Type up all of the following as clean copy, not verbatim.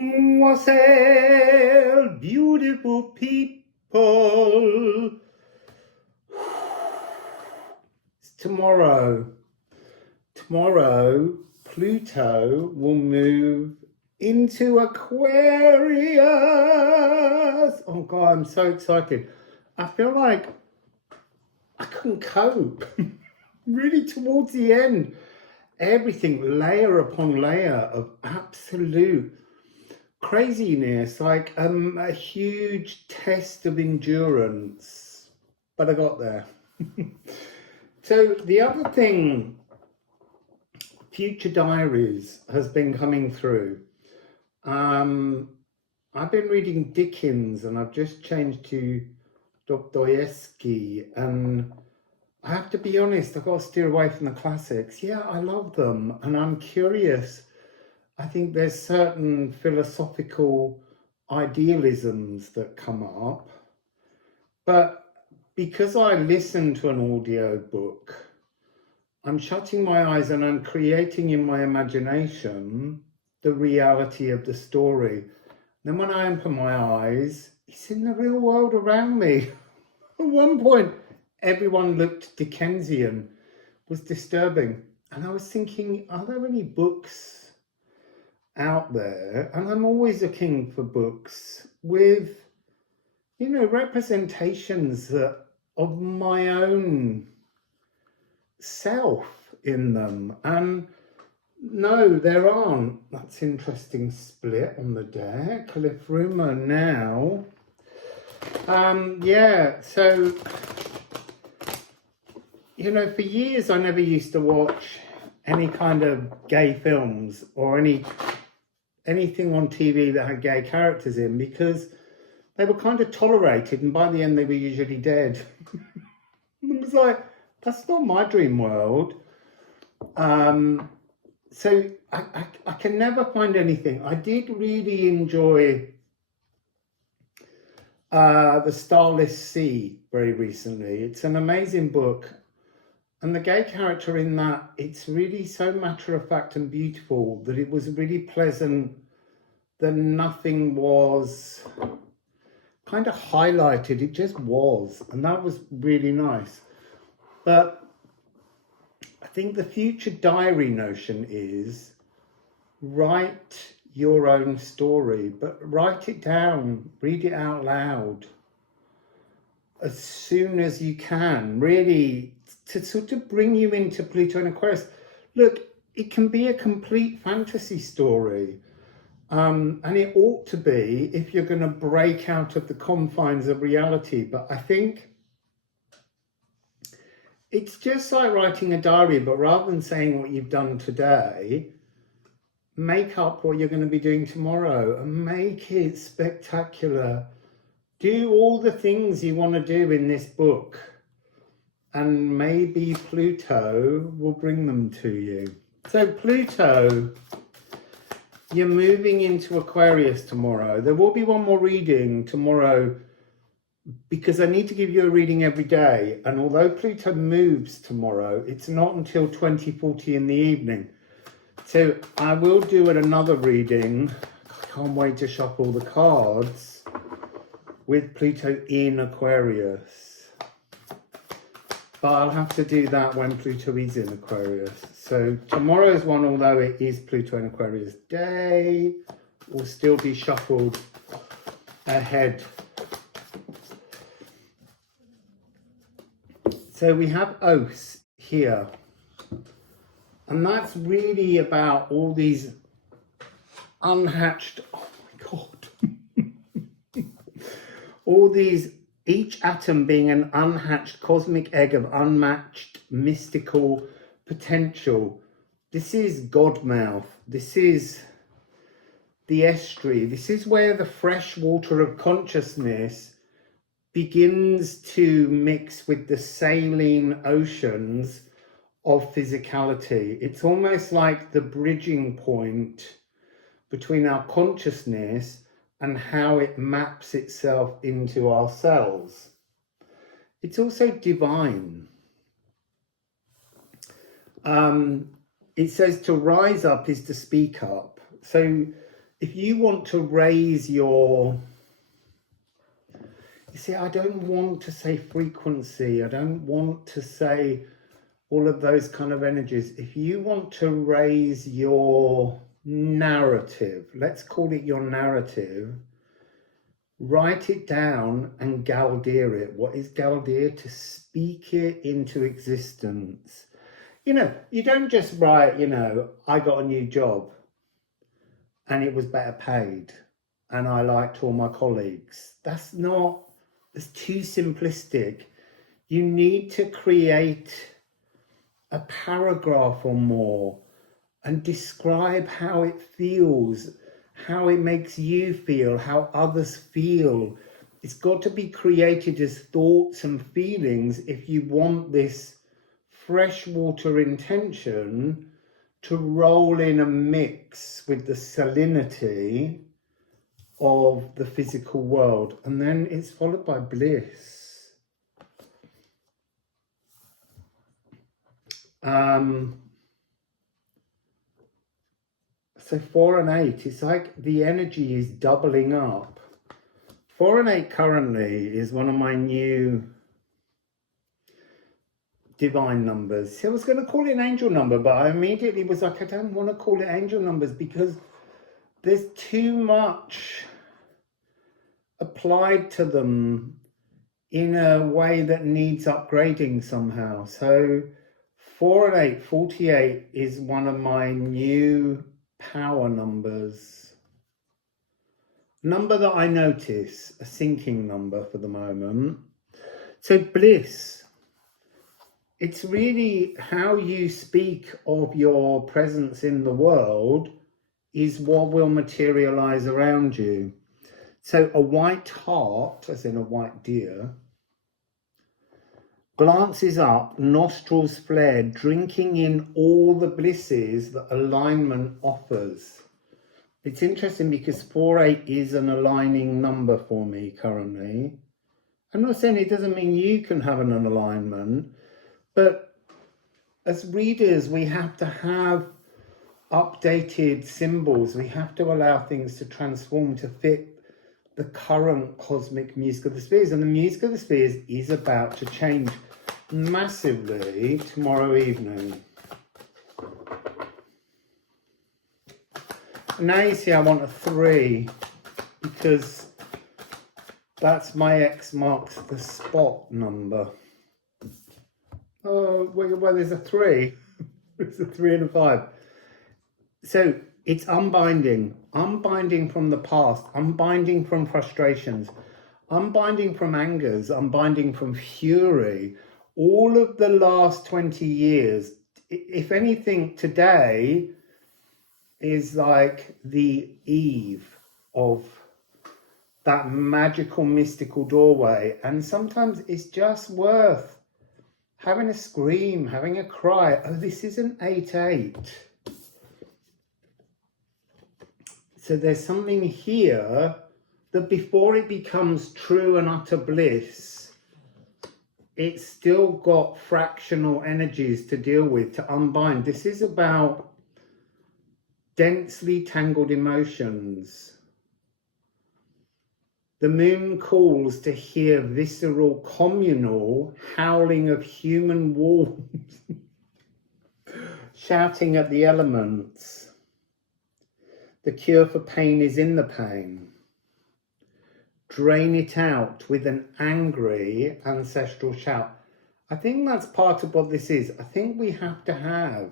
Wassail, beautiful people. It's tomorrow. Tomorrow, Pluto will move into Aquarius. Oh God, I'm so excited. I feel like I couldn't cope. Really towards the end, everything layer upon layer of absolute craziness, like a huge test of endurance, but I got there. So the other thing, Future Diaries has been coming through. I've been reading Dickens and I've just changed to Dostoevsky, and I have to be honest, I've got to steer away from the classics. Yeah, I love them and I'm curious. I think there's certain philosophical idealisms that come up, but because I listen to an audio book, I'm shutting my eyes and I'm creating in my imagination the reality of the story. Then when I open my eyes, it's in the real world around me. At one point, everyone looked Dickensian. It was disturbing. And I was thinking, are there any books out there? And I'm always looking for books with, you know, representations of my own self in them. And no, there aren't. That's interesting split on the deck. Liffruma now. Yeah, so, you know, for years I never used to watch any kind of gay films or anything on TV that had gay characters in, because they were kind of tolerated and by the end they were usually dead. It was like, that's not my dream world. So I can never find anything. I did really enjoy The Starless Sea very recently. It's an amazing book. And the gay character in that, it's really so matter-of-fact and beautiful that it was really pleasant that nothing was kind of highlighted. It just was. And that was really nice. But I think the future diary notion is write your own story, but write it down, read it out loud as soon as you can, really, to sort of bring you into Pluto and Aquarius. Look, it can be a complete fantasy story, and it ought to be if you're going to break out of the confines of reality. But I think it's just like writing a diary, but rather than saying what you've done today, make up what you're going to be doing tomorrow and make it spectacular. Do all the things you want to do in this book, and maybe Pluto will bring them to you. So Pluto, you're moving into Aquarius tomorrow. There will be one more reading tomorrow, because I need to give you a reading every day. And although Pluto moves tomorrow, it's not until 2040 in the evening. So I will do another reading. I can't wait to shuffle the cards with Pluto in Aquarius. But I'll have to do that when Pluto is in Aquarius. So tomorrow's one, although it is Pluto in Aquarius day, will still be shuffled ahead. So we have oaths here, and that's really about all these unhatched, oh my God, all these, each atom being an unhatched cosmic egg of unmatched mystical potential. This is Godmouth, this is the estuary, this is where the fresh water of consciousness begins to mix with the saline oceans of physicality. It's almost like the bridging point between our consciousness and how it maps itself into our cells. It's also divine. It says to rise up is to speak up. So if you want to raise your, you see, I don't want to say frequency, I don't want to say all of those kind of energies. If you want to raise your narrative, let's call it your narrative, write it down and Galdr it. What is Galdr? To speak it into existence. You know, you don't just write, you know, I got a new job and it was better paid and I liked all my colleagues. That's not, it's too simplistic. You need to create a paragraph or more and describe how it feels, how it makes you feel, how others feel. It's got to be created as thoughts and feelings if you want this freshwater intention to roll in and mix with the salinity of the physical world. And then it's followed by bliss. So 4 and 8, it's like the energy is doubling up. 4 and 8 currently is one of my new divine numbers. See, I was going to call it an angel number, but I immediately was like, I don't want to call it angel numbers because there's too much applied to them in a way that needs upgrading somehow. So 4 and 8, 48 is one of my new power numbers. Number that I notice, a sinking number for the moment. So bliss, it's really how you speak of your presence in the world is what will materialize around you. So a white hart, as in a white deer, glances up, nostrils flared, drinking in all the blisses that alignment offers. It's interesting because 4-8 is an aligning number for me currently. I'm not saying it doesn't mean you can have an alignment, but as readers, we have to have updated symbols. We have to allow things to transform to fit the current cosmic music of the spheres. And the music of the spheres is about to change massively tomorrow evening. Now you see I want a 3 because that's my X marks the spot number. Oh, well, there's a 3. There's a 3 and a 5. So it's unbinding. Unbinding from the past. Unbinding from frustrations. Unbinding from angers. Unbinding from fury. All of the last 20 years, if anything, today is like the eve of that magical, mystical doorway. And sometimes it's just worth having a scream, having a cry. Oh, this is an 8-8. So there's something here that before it becomes true and utter bliss, it's still got fractional energies to deal with, to unbind. This is about densely tangled emotions. The moon calls to hear visceral, communal howling of human wolves shouting at the elements. The cure for pain is in the pain. Drain it out with an angry ancestral shout. I think that's part of what this is. I think we have to have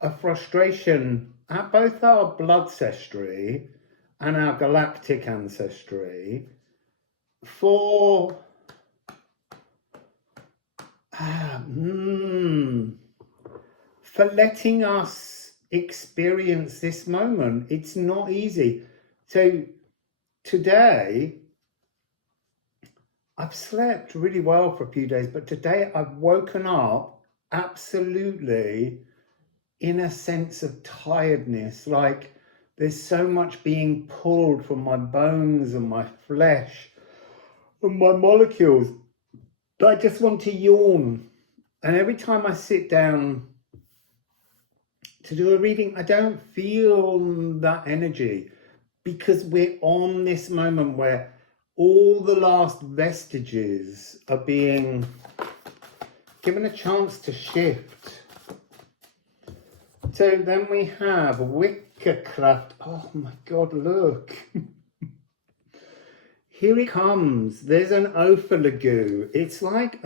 a frustration at both our bloodcestry and our galactic ancestry for letting us experience this moment. It's not easy. So today, I've slept really well for a few days, but today I've woken up absolutely in a sense of tiredness, like there's so much being pulled from my bones and my flesh and my molecules that I just want to yawn. And every time I sit down to do a reading. I don't feel that energy, because we're on this moment where all the last vestiges are being given a chance to shift. So then we have Wickercraft. Oh my God, look. Here it comes. There's an Ophilagu. It's like,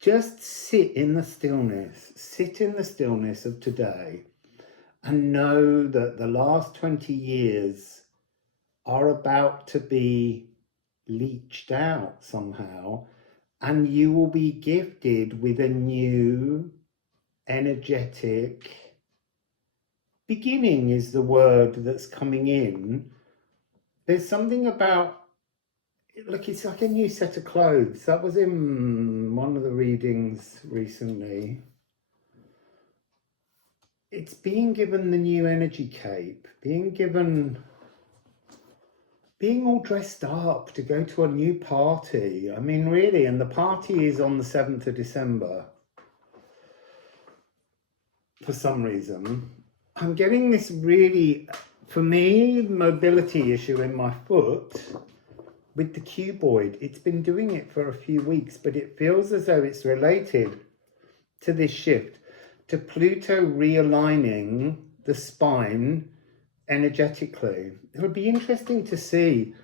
just sit in the stillness. Sit in the stillness of today and know that the last 20 years are about to be leached out somehow, and you will be gifted with a new energetic beginning is the word that's coming in. There's something about, look, it's like a new set of clothes. That was in one of the readings recently. It's being given the new energy cape, being all dressed up to go to a new party. I mean, really, and the party is on the 7th of December. For some reason, I'm getting this really, for me, mobility issue in my foot with the cuboid. It's been doing it for a few weeks, but it feels as though it's related to this shift, to Pluto realigning the spine energetically. It'll be interesting to see,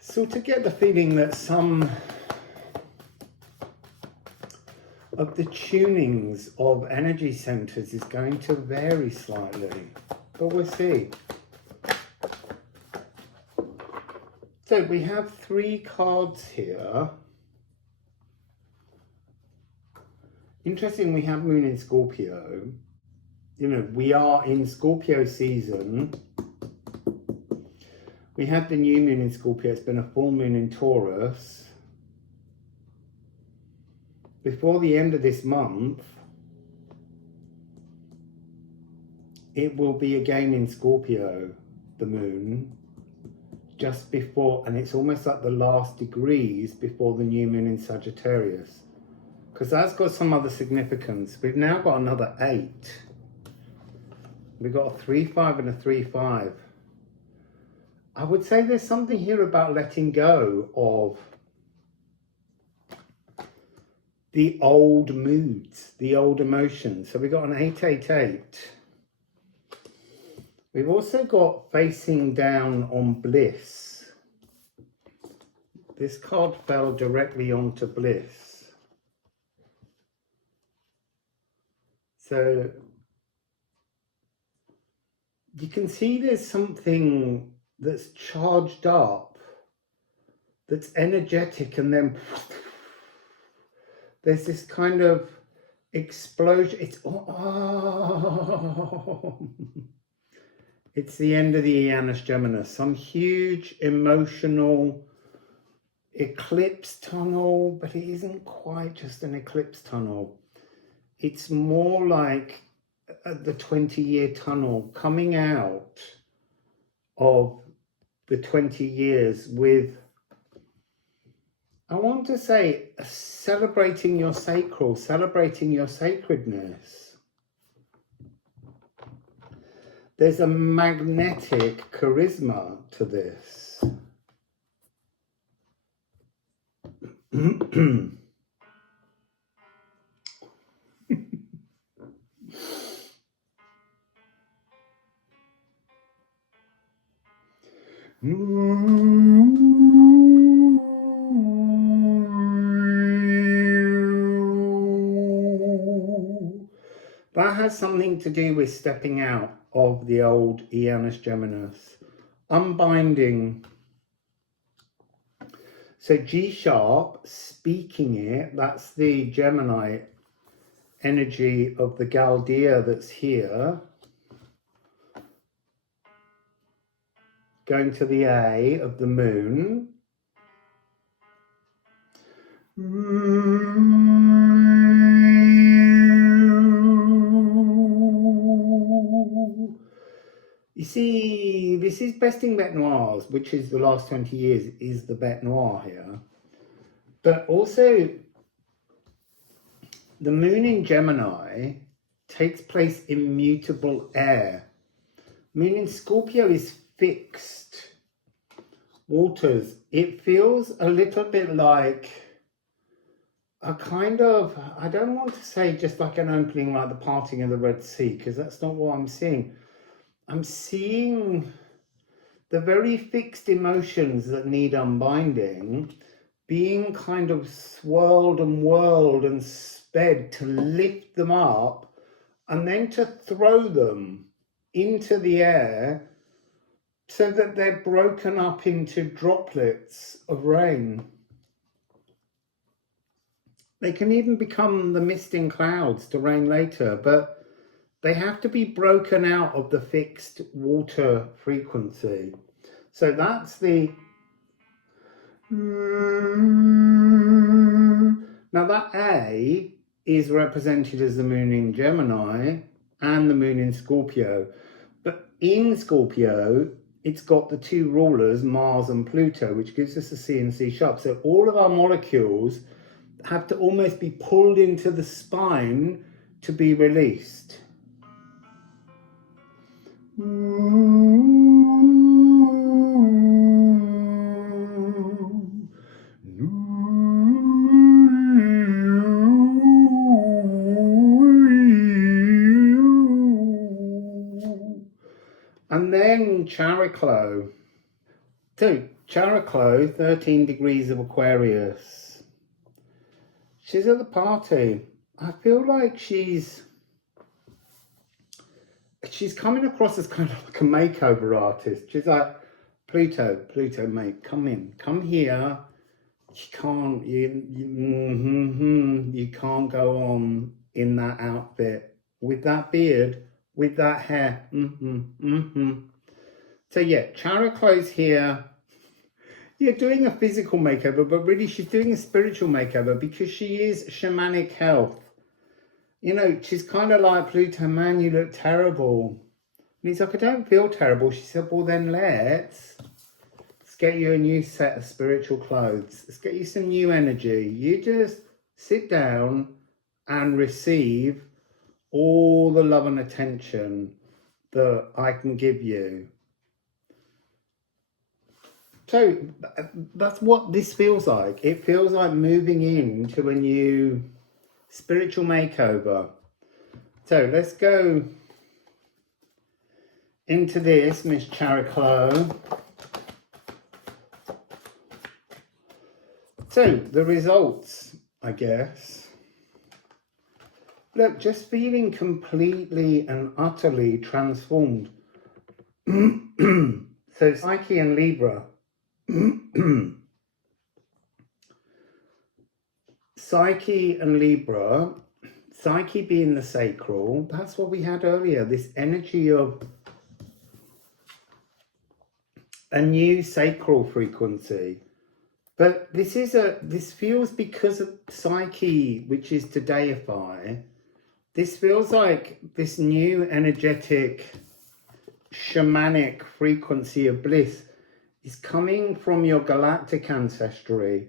sort of get the feeling that some of the tunings of energy centers is going to vary slightly, but we'll see. So we have 3 cards here. Interesting, we have Moon in Scorpio. You know, we are in Scorpio season. We had the new moon in Scorpio. It's been a full moon in Taurus. Before the end of this month, it will be again in Scorpio, the moon, just before, and it's almost like the last degrees before the new moon in Sagittarius, because that's got some other significance. We've now got another 8. We've got a 3-5 and a 3-5. I would say there's something here about letting go of the old moods, the old emotions. So we got an 888. We've also got facing down on bliss. This card fell directly onto bliss. So you can see there's something that's charged up, that's energetic, and then there's this kind of explosion. It's it's the end of the Janus Geminus, some huge emotional eclipse tunnel, but it isn't quite just an eclipse tunnel. It's more like the 20-year tunnel, coming out of the 20 years with, I want to say, celebrating your sacral, celebrating your sacredness. There's a magnetic charisma to this. That has something to do with stepping out of the old Janus Geminus. Unbinding. So G sharp, speaking it, that's the Gemini energy of the Galdr that's here. Going to the A of the moon. You see, this is besting bête noires, which is the last 20 years is the bête noire here. But also, the moon in Gemini takes place in mutable air. Moon in Scorpio is fixed waters. It feels a little bit like a kind of, I don't want to say just like an opening like the parting of the Red Sea, because that's not what I'm seeing. I'm seeing the very fixed emotions that need unbinding being kind of swirled and whirled and sped to lift them up and then to throw them into the air so that they're broken up into droplets of rain. They can even become the mist in clouds to rain later, but they have to be broken out of the fixed water frequency. So that's the... Now that A is represented as the moon in Gemini and the moon in Scorpio. But in Scorpio, it's got the two rulers, Mars and Pluto, which gives us a C and C sharp. So all of our molecules have to almost be pulled into the spine to be released. And then Chariklo. So Chariklo, 13 degrees of Aquarius. She's at the party. I feel like she's coming across as kind of like a makeover artist. She's like, Pluto, mate, come in, come here. You can't go on in that outfit with that beard, with that hair. So yeah, Chariklo's here. You're doing a physical makeover, but really she's doing a spiritual makeover because she is shamanic health. You know, she's kind of like, Pluto, man, you look terrible. And he's like, I don't feel terrible. She said, well, then let's get you a new set of spiritual clothes. Let's get you some new energy. You just sit down and receive all the love and attention that I can give you. So that's what this feels like. It feels like moving into a new spiritual makeover. So let's go into this, Miss Chariklo. So the results, I guess. Look, just feeling completely and utterly transformed. So Psyche and Libra. Psyche and Libra, Psyche being the sacral, that's what we had earlier, this energy of a new sacral frequency. But this feels, because of Psyche, which is to deify, this feels like this new energetic shamanic frequency of bliss is coming from your galactic ancestry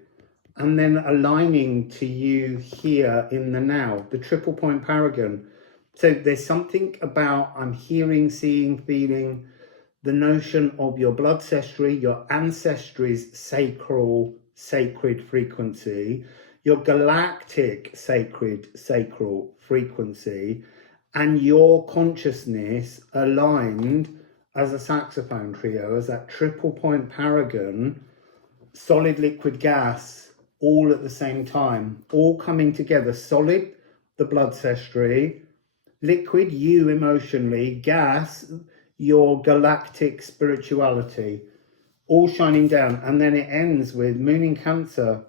and then aligning to you here in the now, the triple point paragon. So there's something about, I'm hearing, seeing, feeling the notion of your blood ancestry, your ancestry's sacred frequency, your galactic sacral frequency, and your consciousness aligned as a saxophone trio, as that triple point paragon, solid, liquid, gas, all at the same time, all coming together. Solid, the blood ancestry; liquid, you emotionally; gas, your galactic spirituality, all shining down. And then it ends with Moon in Cancer.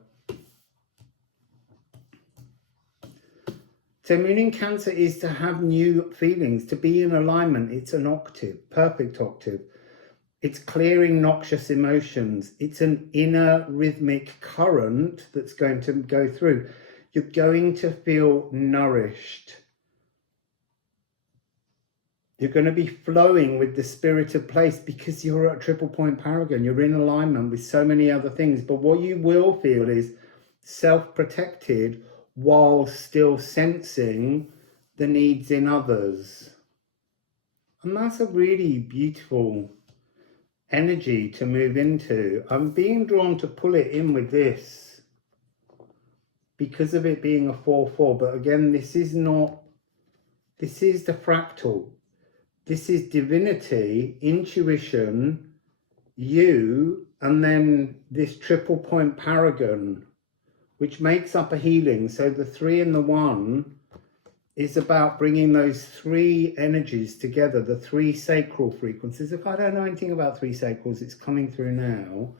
So Moon in Cancer is to have new feelings, to be in alignment. It's an octave, perfect octave. It's clearing noxious emotions. It's an inner rhythmic current that's going to go through. You're going to feel nourished. You're going to be flowing with the spirit of place because you're at triple point paragon. You're in alignment with so many other things. But what you will feel is self-protected while still sensing the needs in others. And that's a really beautiful energy to move into. I'm being drawn to pull it in with this because of it being a 4-4. But again, this is the fractal. This is divinity, intuition, you, and then this triple point paragon, which makes up a healing. So the 3 and the 1 is about bringing those 3 energies together, the 3 sacral frequencies. If I don't know anything about 3 sacrals, it's coming through now.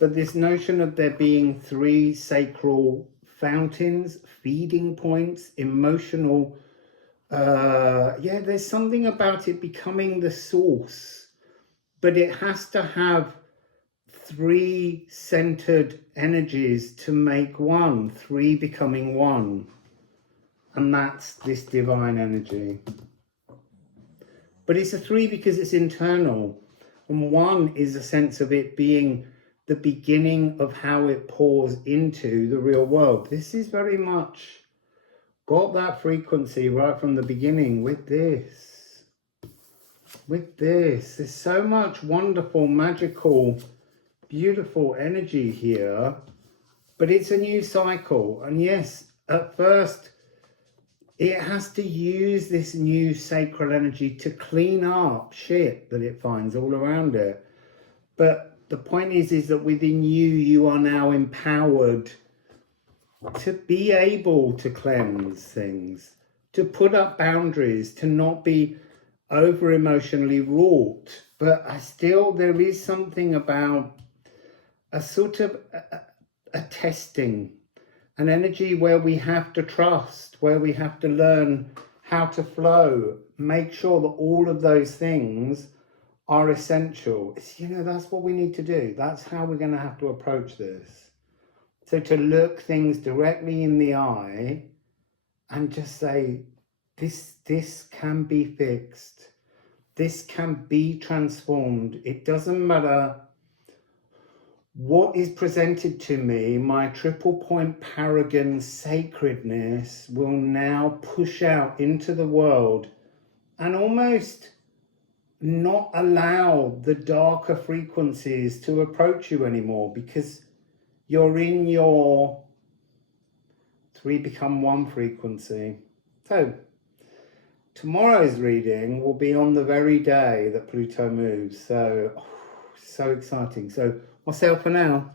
But this notion of there being 3 sacral fountains, feeding points, emotional, yeah, there's something about it becoming the source, but it has to have 3 centered energies to make one, 3 becoming one. And that's this divine energy. But it's a 3 because it's internal. And 1 is a sense of it being the beginning of how it pours into the real world. This is very much got that frequency right from the beginning with this. With this. There's so much wonderful, magical, beautiful energy here. But it's a new cycle. And yes, at first, it has to use this new sacral energy to clean up shit that it finds all around it. But the point is that within you, you are now empowered to be able to cleanse things, to put up boundaries, to not be over emotionally wrought. But there is something about a sort of a testing, an energy where we have to trust, where we have to learn how to flow, make sure that all of those things are essential. That's what we need to do. That's how we're going to have to approach this. So to look things directly in the eye and just say, this can be fixed. This can be transformed. It doesn't matter what is presented to me, my triple point paragon sacredness will now push out into the world and almost not allow the darker frequencies to approach you anymore, because you're in your 3 become 1 frequency. So tomorrow's reading will be on the very day that Pluto moves. So exciting. So Wassail for now.